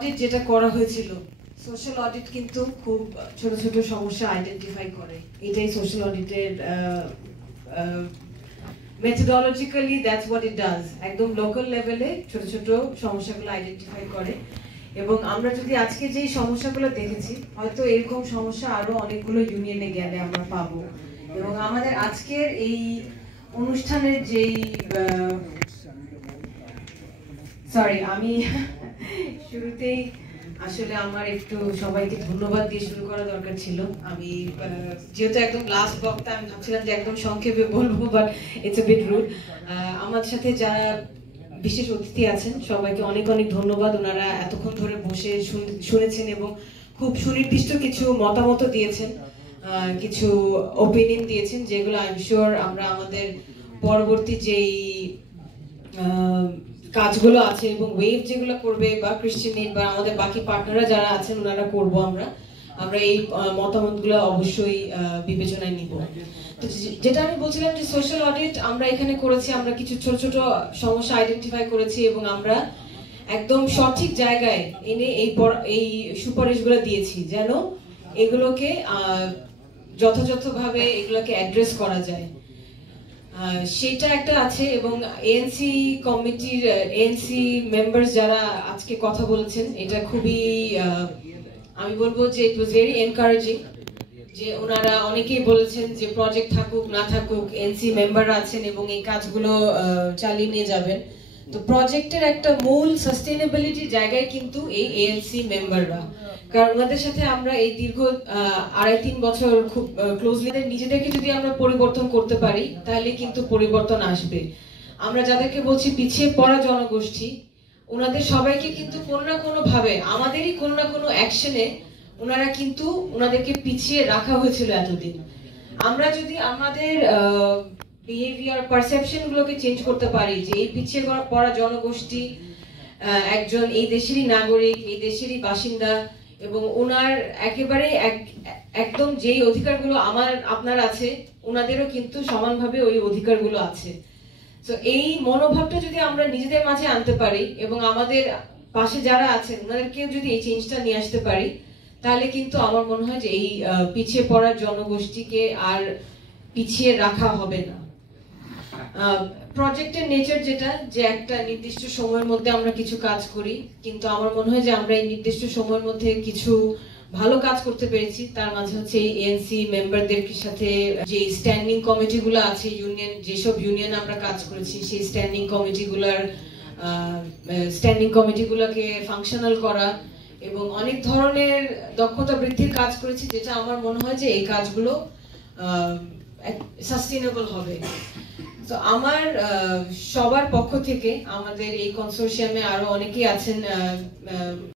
Audit যেটা করা হয়েছিল, সোশ্যাল অডিট কিন্তু খুব ছোট ছোট সমস্যা আইডেন্টিফাই করে। এটাই সোশ্যাল অডিটের মেথোডোলজিক্যালি দ্যাটস হোয়াট ইট ডাজ। একদম লোকাল লেভেলে ছোট ছোট সমস্যাগুলো আইডেন্টিফাই করে। এবং আমরা যদি আজকে যেই সমস্যাগুলো দেখেছি, হয়তো এরকম সমস্যা আরো অনেকগুলো ইউনিয়নে গেলে আমরা পাবো। এবং আমাদের আজকের এই অনুষ্ঠানের যেই আমি শুরুতেই আসলে আমার একটু সবাইকে ধন্যবাদ দিয়ে শুরু করা দরকার ছিল। আমি যেহেতু একদম লাস্ট বক্তা, আমি ভাবছিলাম যে একদম সংক্ষেপে বলবো, but it's a bit rude. আমার সাথে যারা বিশেষ অতিথি আছেন সবাইকে অনেক অনেক ধন্যবাদ। ওনারা এতক্ষণ ধরে বসে শুনেছেন এবং খুব সুনির্দিষ্ট কিছু মতামত দিয়েছেন, কিছু ওপিনিয়ন দিয়েছেন, যেগুলো আই এম শিওর আমরা আমাদের পরবর্তী যেই কাজগুলো আছে এবং ওয়েভ যেগুলো করবে বা ক্রিশ্চিয়ান এইড বা আমাদের বাকি পার্টনাররা যারা আছেন ওনারা করবো, আমরা এই মতামতগুলো অবশ্যই বিবেচনায় নিব। তো যেটা আমি বলছিলাম যে সোশ্যাল অডিট আমরা এখানে করেছি, আমরা কিছু ছোট ছোট সমস্যা আইডেন্টিফাই করেছি এবং আমরা একদম সঠিক জায়গায় এনে এই সুপারিশগুলো দিয়েছি যেন এগুলোকে যথাযথভাবে এগুলোকে অ্যাড্রেস করা যায়। সেটা একটা আছে। এবং এএনসি কমিটির এএনসি মেম্বার্স যারা আজকে কথা বলেছেন, এটা খুবই আমি বলবো যে ইট ওয়াজ ভেরি এনকারেজিং, যে ওনারা অনেকেই বলেছেন যে প্রজেক্ট থাকুক না থাকুক এএনসি মেম্বাররা আছেন এবং এই কাজগুলো চালিয়ে নিয়ে যাবেন। তো প্রজেক্টের একটা মূল সাস্টেইনেবিলিটি জায়গায় কিন্তু এই এএনসি মেম্বাররা, কারণ ওনাদের সাথে আমরা এই দীর্ঘ 2.5-3 বছর খুব ক্লোজলি নিজেদেরকে যদি আমরা পরিবর্তন করতে পারি তাহলে কিন্তু পরিবর্তন আসবে। আমরা যাদেরকে বলছি পিছিয়ে পড়া জনগোষ্ঠী, ওনাদের সবাইকে কিন্তু কোনো না কোনো ভাবে আমাদেরই কোনো না কোনো অ্যাকশনে ওনারা কিন্তু ওনাদেরকে পিছিয়ে রাখা হয়েছিল এতদিন। আমরা যদি আমাদের বিহেভিয়ার পারসেপশন গুলোকে চেঞ্জ করতে পারি যে এই পিছিয়ে পড়া জনগোষ্ঠী একজন এই দেশেরই নাগরিক, এই দেশেরই বাসিন্দা এবং ওনার একেবারে একদম যেই অধিকারগুলো আপনার আছে ওনাদেরও কিন্তু সমানভাবে ওই অধিকারগুলো আছে। তো এই মনোভাবটা যদি আমরা নিজেদের মাঝে আনতে পারি এবং আমাদের পাশে যারা আছেন ওনাদেরকেও যদি এই চেঞ্জটা নিয়ে আসতে পারি, তাহলে কিন্তু আমার মনে হয় যে এই পিছিয়ে পড়া জনগোষ্ঠীকে আর পিছিয়ে রাখা হবে না। প্রজেক্টের নেচার যেটা, যে একটা নির্দিষ্ট সময়ের মধ্যে আমরা কিছু কাজ করি, কিন্তু আমার মনে হয় যে আমরা এই নির্দিষ্ট সময়ের মধ্যে কিছু ভালো কাজ করতে পেরেছি। তার মাঝে হচ্ছে এই এএনসি মেম্বারদের সাথে যে স্ট্যান্ডিং কমিটিগুলো আছে, ইউনিয়ন যেসব ইউনিয়ন আমরা কাজ করেছি সেই স্ট্যান্ডিং কমিটিগুলোকে ফাংশনাল করা এবং অনেক ধরনের দক্ষতা বৃদ্ধির কাজ করেছি, যেটা আমার মনে হয় যে এই কাজগুলো সাস্টেইনেবল হবে। তো আমার সবার পক্ষ থেকে আমাদের এই কনসোর্শিয়ামে আরো অনেকেই আছেন,